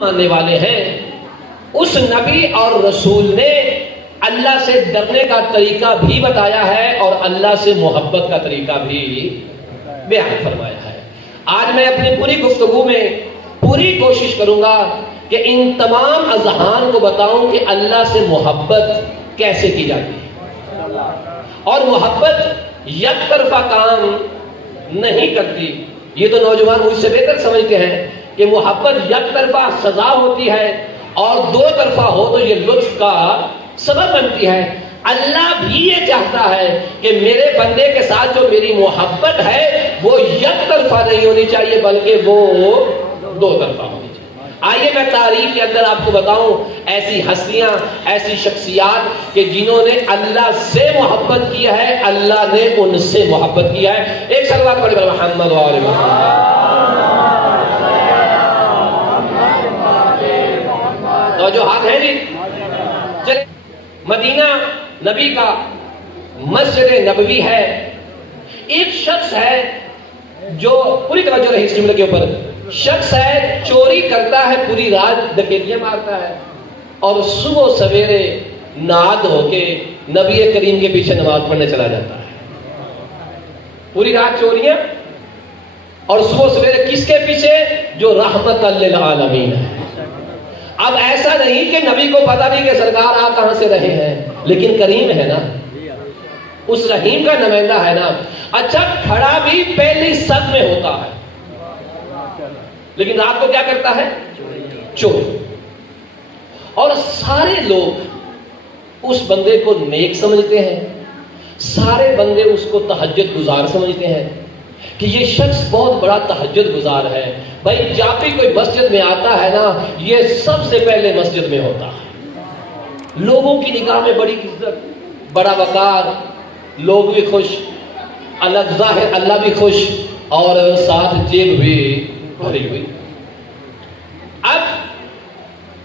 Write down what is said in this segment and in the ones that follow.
ماننے والے ہیں اس نبی اور رسول نے اللہ سے ڈرنے کا طریقہ بھی بتایا ہے اور اللہ سے محبت کا طریقہ بھی بیان فرمایا ہے۔ آج میں اپنی پوری گفتگو میں پوری کوشش کروں گا کہ ان تمام اذہان کو بتاؤں کہ اللہ سے محبت کیسے کی جاتی ہے، اور محبت یک طرفہ کام نہیں کرتی۔ یہ تو نوجوان مجھ سے بہتر سمجھتے ہیں کہ محبت یک طرفہ سزا ہوتی ہے اور دو طرفہ ہو تو یہ لطف کا سبب بنتی ہے۔ اللہ بھی یہ چاہتا ہے کہ میرے بندے کے ساتھ جو میری محبت ہے وہ یک طرفہ نہیں ہونی چاہیے بلکہ وہ دو طرفہ ہونی چاہیے۔ آئیے میں تاریخ کے اندر آپ کو بتاؤں ایسی ہستیاں، ایسی شخصیات کہ جنہوں نے اللہ سے محبت کیا ہے، اللہ نے ان سے محبت کیا ہے۔ ایک صلوات پڑھیں محمد و آل محمد۔ تو جو ہاتھ ہیں جی چلے، مدینہ نبی کا مسجد نبوی ہے۔ ایک شخص ہے جو پوری توجہ رہی اس جملے کے اوپر، شخص ہے چوری کرتا ہے، پوری رات ڈکیتیاں مارتا ہے اور صبح سویرے نہا دھو کے نبی کریم کے پیچھے نماز پڑھنے چلا جاتا ہے۔ پوری رات چوریاں اور صبح سویرے کس کے پیچھے؟ جو رحمت للعالمین ہے۔ اب ایسا نہیں کہ نبی کو پتا نہیں کہ سرکار آپ کہاں سے رہے ہیں، لیکن کریم ہے نا، اس رحیم کا نمائندہ ہے نا۔ اچھا کھڑا بھی پہلی صف میں ہوتا ہے لیکن رات کو کیا کرتا ہے؟ چور۔ اور سارے لوگ اس بندے کو نیک سمجھتے ہیں، سارے بندے اس کو تہجد گزار سمجھتے ہیں کہ یہ شخص بہت بڑا تہجد گزار ہے۔ بھائی جب بھی کوئی مسجد میں آتا ہے نا، یہ سب سے پہلے مسجد میں ہوتا ہے۔ لوگوں کی نگاہ میں بڑی عزت، بڑا وقار، لوگ بھی خوش، اللہ ظاہر اللہ بھی خوش اور ساتھ جیب بھی بھری ہوئی۔ اب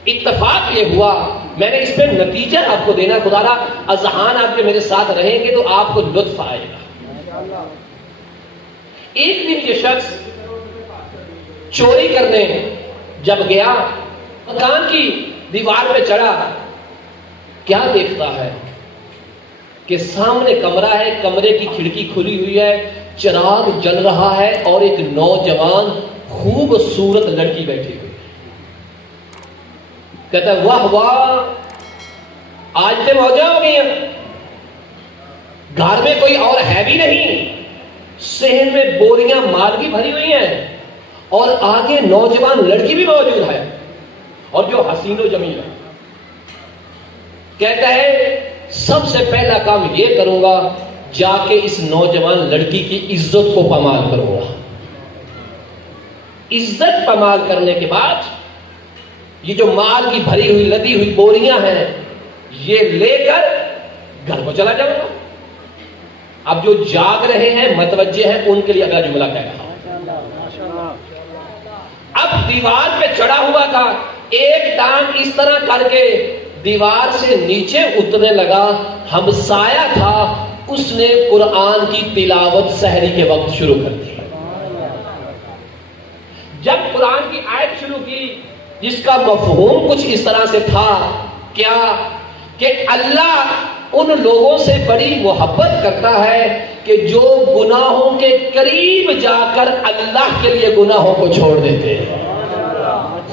اتفاق یہ ہوا، میں نے اس پہ نتیجہ آپ کو دینا، خدا را اذہان آپ کے میرے ساتھ رہیں گے تو آپ کو لطف آئے گا۔ ایک دن یہ شخص چوری کرنے جب گیا، مکان کی دیوار پہ چڑھا، کیا دیکھتا ہے کہ سامنے کمرہ ہے، کمرے کی کھڑکی کھلی ہوئی ہے، چراغ جل رہا ہے اور ایک نوجوان خوبصورت لڑکی بیٹھی ہوئی۔ کہتا ہے واہ واہ، آج سے موجہ ہو گئی ہیں، گھر میں کوئی اور ہے بھی نہیں، صحن میں بوریاں مال کی بھری ہوئی ہیں اور آگے نوجوان لڑکی بھی موجود ہے اور جو حسین و جمیل ہے۔ کہتا ہے سب سے پہلا کام یہ کروں گا، جا کے اس نوجوان لڑکی کی عزت کو پامال کروں گا۔ عزت پامال کرنے کے بعد یہ جو مال کی بھری ہوئی لدی ہوئی بوریاں ہیں یہ لے کر گھر کو چلا جاؤں گا۔ اب جو جاگ رہے ہیں متوجہ ہیں ان کے لیے اگلا جملہ کہہ رہا ہوں۔ اب دیوار پہ چڑھا ہوا تھا، ایک ٹانگ اس طرح کر کے دیوار سے نیچے اترنے لگا، ہمسایہ تھا، اس نے قرآن کی تلاوت سحری کے وقت شروع کر دی۔ جب قرآن کی آیت شروع کی جس کا مفہوم کچھ اس طرح سے تھا، کیا کہ اللہ ان لوگوں سے بڑی محبت کرتا ہے کہ جو گناہوں کے قریب جا کر اللہ کے لیے گناہوں کو چھوڑ دیتے ہیں۔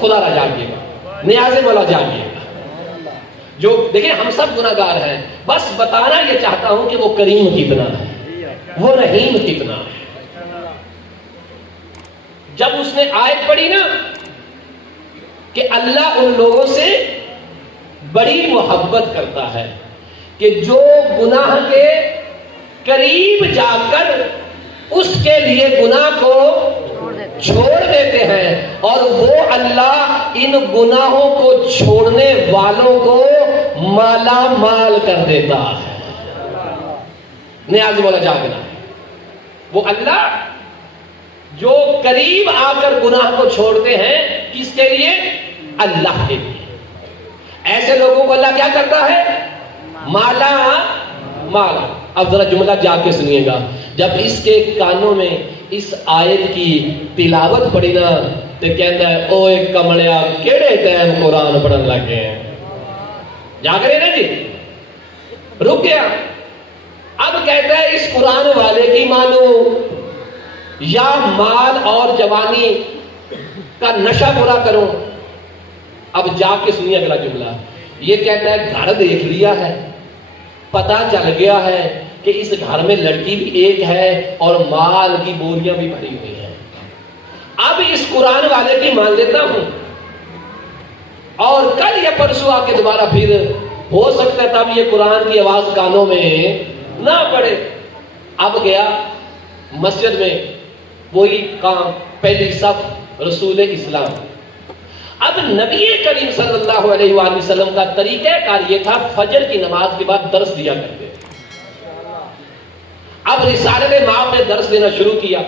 خدا را جانیے گا، نیاز مولا جانیے گا، جو دیکھیں ہم سب گناہگار ہیں، بس بتانا یہ چاہتا ہوں کہ وہ کریم کتنا ہے، وہ رحیم کتنا ہے۔ جب اس نے آیت پڑھی نا کہ اللہ ان لوگوں سے بڑی محبت کرتا ہے کہ جو گناہ کے قریب جا کر اس کے لیے گناہ کو چھوڑ دیتے ہیں، اور وہ اللہ ان گناہوں کو چھوڑنے والوں کو مالا مال کر دیتا ہے۔ نیاز مولا جاگنا ہے، وہ اللہ جو قریب آ کر گناہ کو چھوڑتے ہیں، کس کے لیے؟ اللہ کے لیے۔ ایسے لوگوں کو اللہ کیا کرتا ہے؟ مالا مال۔ اب ذرا جملہ جا کے سنیے گا، جب اس کے کانوں میں اس آیت کی تلاوت پڑی نا تے کہندا ہے اوے کملیا کیڑے ٹائم قرآن پڑھن لگے ہیں. جاگ رہے نا جی. رک گیا. اب کہتا ہے اس قرآن والے کی مانو یا مال اور جوانی کا نشہ پورا کروں. اب جا کے سنیے اگلا جملہ. یہ کہتا ہے گھر دیکھ لیا ہے, پتا چل گیا ہے کہ اس گھر میں لڑکی بھی ایک ہے اور مال کی بوریاں بھی بھری ہوئی ہیں. اب اس قرآن والے کی مان لیتا ہوں اور کل یا پرسوں آ کے دوبارہ پھر ہو سکتا ہے تب یہ قرآن کی آواز کانوں میں نہ پڑے. اب گیا مسجد میں, وہی کام, پہلی صف, رسول اسلام. اب نبی کریم صلی اللہ علیہ وآلہ وسلم کا طریقہ کار یہ تھا فجر کی نماز کے بعد درس دیا کرتے. اب رسالت مآب نے درس دینا شروع کیا.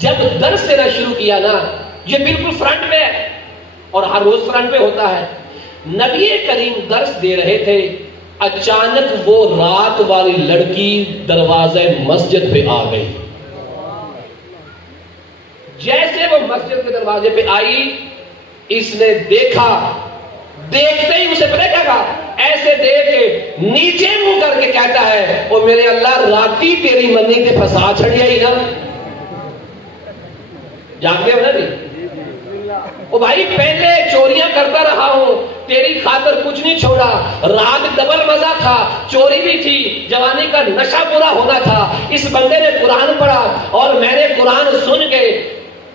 جب درس دینا شروع کیا نا, یہ بالکل فرنٹ پہ ہے اور ہر روز فرنٹ پہ ہوتا ہے. نبی کریم درس دے رہے تھے, اچانک وہ رات والی لڑکی دروازے مسجد پہ آ گئی. جیسے وہ مسجد کے دروازے پہ آئی, اس نے دیکھا, دیکھتے ہی اسے پتہ کیا کہا, ایسے دیکھ کے نیچے منہ کر کے کہتا ہے او میرے اللہ راتی تیری منی تے پھنسا چھڑیا ہی نا. جانتے ہو نا جی. او بھائی پہلے چوریاں کرتا رہا ہوں, تیری خاطر کچھ نہیں چھوڑا. رات ڈبل مزہ تھا, چوری بھی تھی, جوانی کا نشہ پورا ہونا تھا. اس بندے نے قرآن پڑھا اور میں نے قرآن سن کے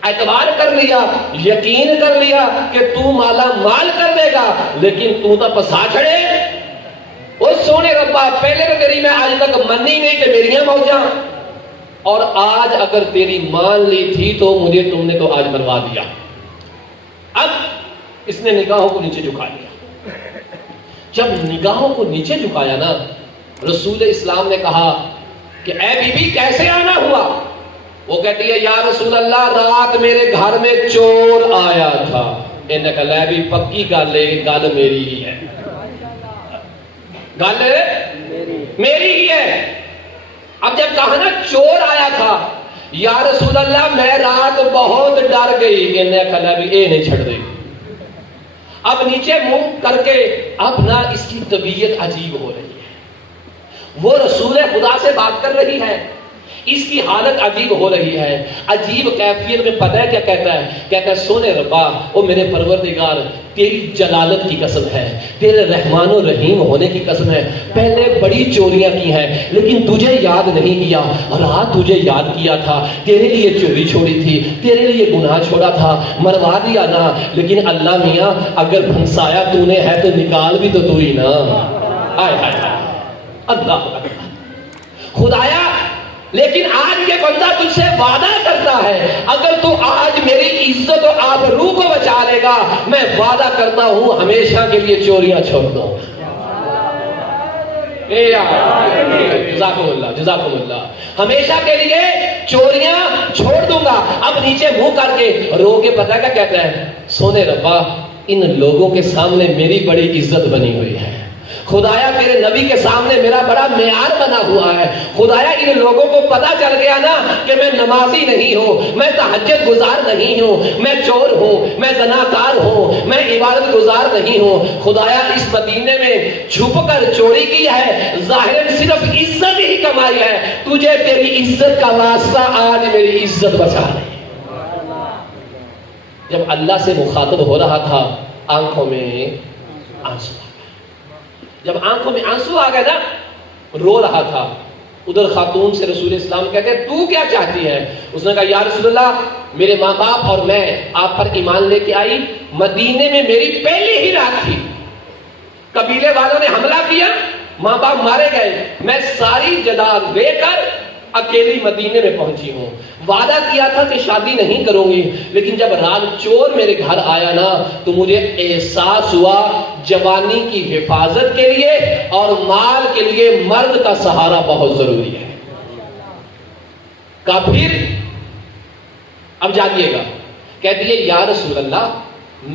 اعتبار کر لیا, یقین کر لیا کہ تو مالا مال کر دے گا, لیکن تو تو پسا چھڑے. او سونے ربا, پہلے تو تیری میں آج تک منی نہیں کہ میریاں موجاں, اور آج اگر تیری مان لی تھی تو مجھے تم نے تو آج مروا دیا. اب اس نے نگاہوں کو نیچے جھکا لیا. جب نگاہوں کو نیچے جھکایا نا, رسول اسلام نے کہا کہ اے بی بی کیسے آنا ہوا. وہ کہتی ہے یا رسول اللہ رات میرے گھر میں چور آیا تھا. انہیں کہا لے بھی پکی گل ہے, گل میری ہی ہے, گل میری ہی ہے. اب جب کہا نا چور آیا تھا, یا رسول اللہ میں رات بہت ڈر گئی. انہیں کہا لے بھی اے نہیں چھڑ دے. اب نیچے منہ کر کے اب نہ اس کی طبیعت عجیب ہو رہی ہے. وہ رسول خدا سے بات کر رہی ہے, اس کی حالت عجیب ہو رہی ہے. عجیب کیفیت میں پتہ ہے کیا کہتا ہے, کہتا ہے سونے ربا او میرے پروردگار تیری جلالت کی قسم ہے, تیرے رحمان و رحیم ہونے کی قسم ہے, پہلے بڑی چوریاں کی ہیں لیکن تجھے یاد نہیں کیا. رات تجھے یاد کیا تھا, تیرے لیے چوری چھوڑی تھی, تیرے لیے گناہ چھوڑا تھا, مروا دیا نا. لیکن اللہ میاں اگر پھنسایا تو نے ہے تو نکال بھی تو ہی نا. آئے ہائے اللہ خدایا, لیکن آج یہ بندہ تجھ سے وعدہ کرتا ہے اگر تو آج میری عزت و آبرو کو بچا لے گا, میں وعدہ کرتا ہوں ہمیشہ کے لیے چوریاں چھوڑ دو. جزاکم اللہ جزاکم اللہ, ہمیشہ کے لیے چوریاں چھوڑ دوں گا. اب نیچے منہ کر کے رو کے پتہ کیا کہتا ہے, سونے ربا ان لوگوں کے سامنے میری بڑی عزت بنی ہوئی ہے. خدایا تیرے نبی کے سامنے میرا بڑا معیار بنا ہوا ہے. خدایا ان لوگوں کو پتا چل گیا نا کہ میں نمازی نہیں ہوں, میں تہجد گزار نہیں ہوں, میں چور ہوں, میں زناکار ہوں, میں عبادت گزار نہیں ہوں. خدایا اس مدینے میں چھپ کر چوری کی ہے, ظاہر صرف عزت ہی کمائی ہے, تجھے تیری عزت کا واسطہ آج میری عزت بچا لے. جب اللہ سے مخاطب ہو رہا تھا آنکھوں میں آنسو. جب آنکھوں میں آنسو آ گئے نا, رو رہا تھا. ادھر خاتون سے رسول اسلام کہتے ہیں تو کیا چاہتی ہے. اس نے کہا یا رسول اللہ میرے ماں باپ اور میں آپ پر ایمان لے کے آئی, مدینے میں میری پہلی ہی رات تھی, قبیلے والوں نے حملہ کیا, ماں باپ مارے گئے, میں ساری جداد لے کر اکیلی مدینے میں پہنچی ہوں. وعدہ کیا تھا کہ شادی نہیں کروں گی, لیکن جب رات چور میرے گھر آیا نا تو مجھے احساس ہوا جوانی کی حفاظت کے لیے اور مال کے لیے مرد کا سہارا بہت ضروری ہے. کہا پھر اب جاگیے گا. کہتی ہے یا رسول اللہ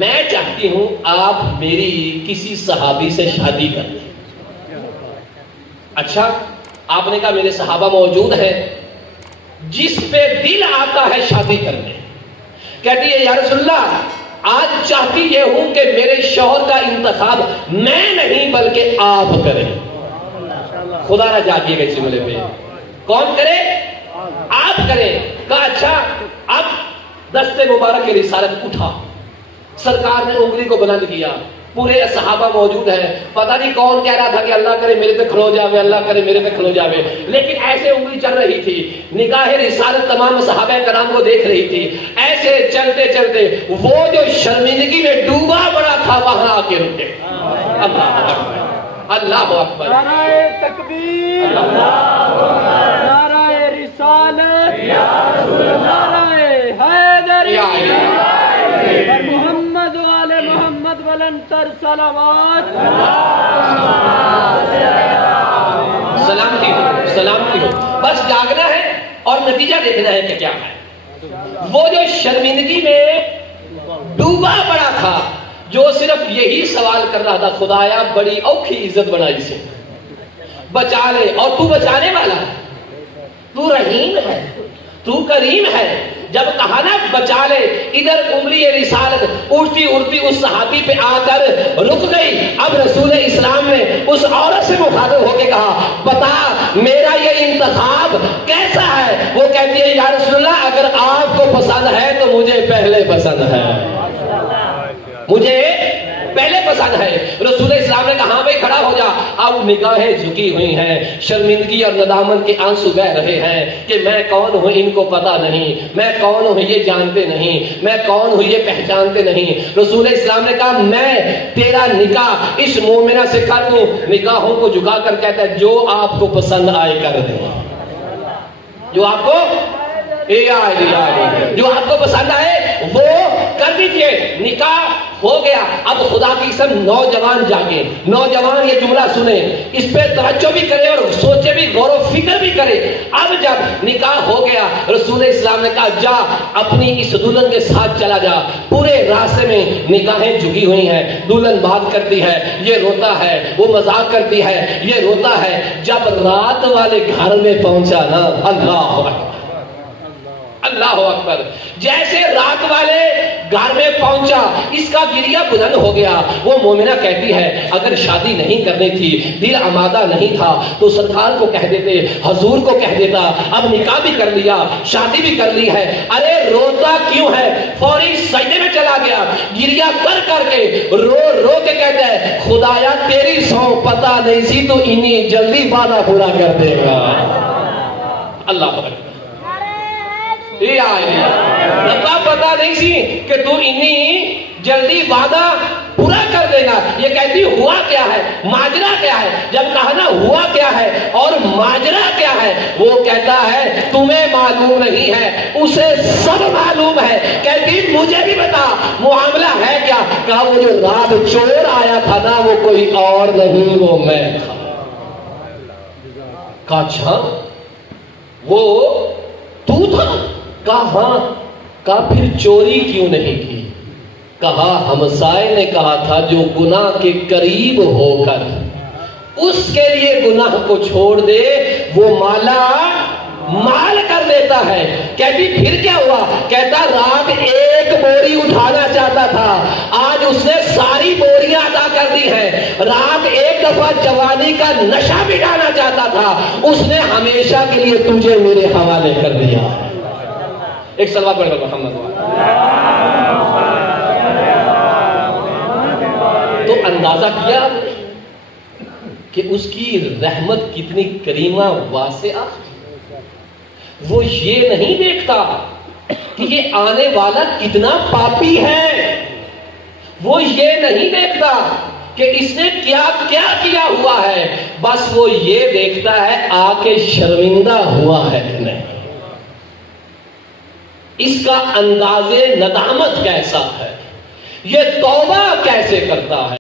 میں چاہتی ہوں آپ میری کسی صحابی سے شادی کر لیں. اچھا, آپ نے کہا میرے صحابہ موجود ہیں, جس پہ دل آتا ہے شادی کرنے, کہتی ہے یا رسول اللہ آج چاہتی یہ ہوں کہ میرے شوہر کا انتخاب میں نہیں بلکہ آپ کریں. خدا نہ جاگیے گا اس جملے پہ. کون کرے؟ آپ کریں. کہا اچھا. اب دست مبارک کی رسالت اٹھا, سرکار نے انگلی کو بلند کیا, پورے صحابہ موجود ہیں, پتہ نہیں کون کہہ رہا تھا کہ اللہ کرے میرے پہ کھلو جاوے, اللہ کرے میرے پہ کھلو جاوے, لیکن ایسے انگلی چل رہی تھی. نگاہ رسالت تمام صحابہ کرام کو دیکھ رہی تھی. ایسے چلتے چلتے وہ جو شرمندگی میں ڈوبا پڑا تھا وہاں آ کے رکے. اللہ اکبر, نعرہ تکبیر, نعرہ رسالت, نعرہ حیدری, محمد والے محمد ولنتر صلوات. سلامتی ہو, سلامتی ہو. بس جاگنا ہے اور نتیجہ دیکھنا ہے کہ کیا ہے. وہ جو شرمندگی میں ڈوبا پڑا تھا, جو صرف یہی سوال کر رہا تھا, خدایا بڑی اوکھی عزت بنائی سے بچا لے, اور تو بچانے والا ہے, تو رحیم ہے, تو کریم ہے. جب کہا نا بچا لے, ادھر عمری رسالت اڑتی اڑتی اس صحابی پہ آ کر رک گئی. اب رسول اسلام نے اس عورت سے مخاطب ہو کے کہا بتا میرا یہ انتخاب کیسا ہے. وہ کہتی ہے یا رسول اللہ اگر آپ کو پسند ہے تو مجھے پہلے پسند ہے, مجھے پہلے پسند ہے. رسول اسلام نے کہا بھائی کھڑا ہو جا. اب نگاہیں جھکی ہوئی ہیں, شرمندگی اور ندامت کے آنسو بہ رہے ہیں کہ میں کون ہوں ان کو پتا نہیں, میں کون ہوں یہ جانتے نہیں, میں کون ہوں یہ پہچانتے نہیں. رسول اسلام نے کہا میں تیرا نکاح اس مومنہ سے کر دوں. نگاہوں کو جھکا کر کہتا ہے جو آپ کو پسند آئے کر دیں, جو آپ کو جو آپ کو پسند آئے وہ کر دیجئے. نکاح ہو گیا. اب خدا کی قسم نوجوان جاگے, نوجوان یہ جملہ سنے, اس پہ توجہ بھی کرے اور سوچے بھی, غور و فکر بھی کرے. اب جب نکاح ہو گیا رسول اسلام نے کہا جا اپنی اس دلہن کے ساتھ چلا جا. پورے راستے میں نگاہیں جھکی ہوئی ہیں, دلہن بات کرتی ہے, یہ روتا ہے, وہ مذاق کرتی ہے, یہ روتا ہے. جب رات والے گھر میں پہنچا نا, اللہ اکبر, اللہ اکبر, جیسے رات والے گھر میں پہنچا اس کا گریہ بلند ہو گیا. وہ مومنہ کہتی ہے اگر شادی نہیں کرنی تھی, دل آمادہ نہیں تھا تو سرکار کو کہہ دیتے, حضور کو کہہ دیتا. اب نکاح بھی کر لیا, شادی بھی کر لی ہے, ارے روتا کیوں ہے. فوری سجدے میں چلا گیا, گریہ کر کر کے رو رو کے کہتا ہے خدایا تیری سو پتہ نہیں سی تو انہیں جلدی وعدہ پورا کر دے گا. اللہ اکبر, پتا نہیں سی کہ تو انی جلدی وعدہ پورا کر دے گا. یہ کہتی ہوا کیا ہے, ماجرا کیا ہے. جب کہا نا ہوا کیا ہے اور ماجرا کیا ہے, وہ کہتا ہے تمہیں معلوم نہیں ہے, اسے سب معلوم ہے. کہتی مجھے بھی بتا معاملہ ہے کیا. کہا وہ جو رات چور آیا تھا نا وہ کوئی اور نہیں, وہ میں تھا. کہا اچھا وہ تو تھا. کہا ہاں. کہا پھر چوری کیوں نہیں کی. کہا ہمسائے نے کہا تھا جو گناہ کے قریب ہو کر اس کے لیے گناہ کو چھوڑ دے وہ مالا مال کر دیتا ہے. کہتی پھر کیا ہوا. کہتا رات ایک بوری اٹھانا چاہتا تھا, آج اس نے ساری بوریاں ادا کر دی ہیں. رات ایک دفعہ جوانی کا نشہ مٹانا چاہتا تھا, اس نے ہمیشہ کے لیے تجھے میرے حوالے کر دیا. ایک صلوات پڑھ کر محمد. تو اندازہ کیا کہ اس کی رحمت کتنی کریمہ واسعہ. وہ یہ نہیں دیکھتا کہ یہ آنے والا کتنا پاپی ہے, وہ یہ نہیں دیکھتا کہ اس نے کیا کیا کیا ہوا ہے, بس وہ یہ دیکھتا ہے آ کے شرمندہ ہوا ہے کہ نہیں, اس کا انداز ندامت کیسا ہے, یہ توبہ کیسے کرتا ہے.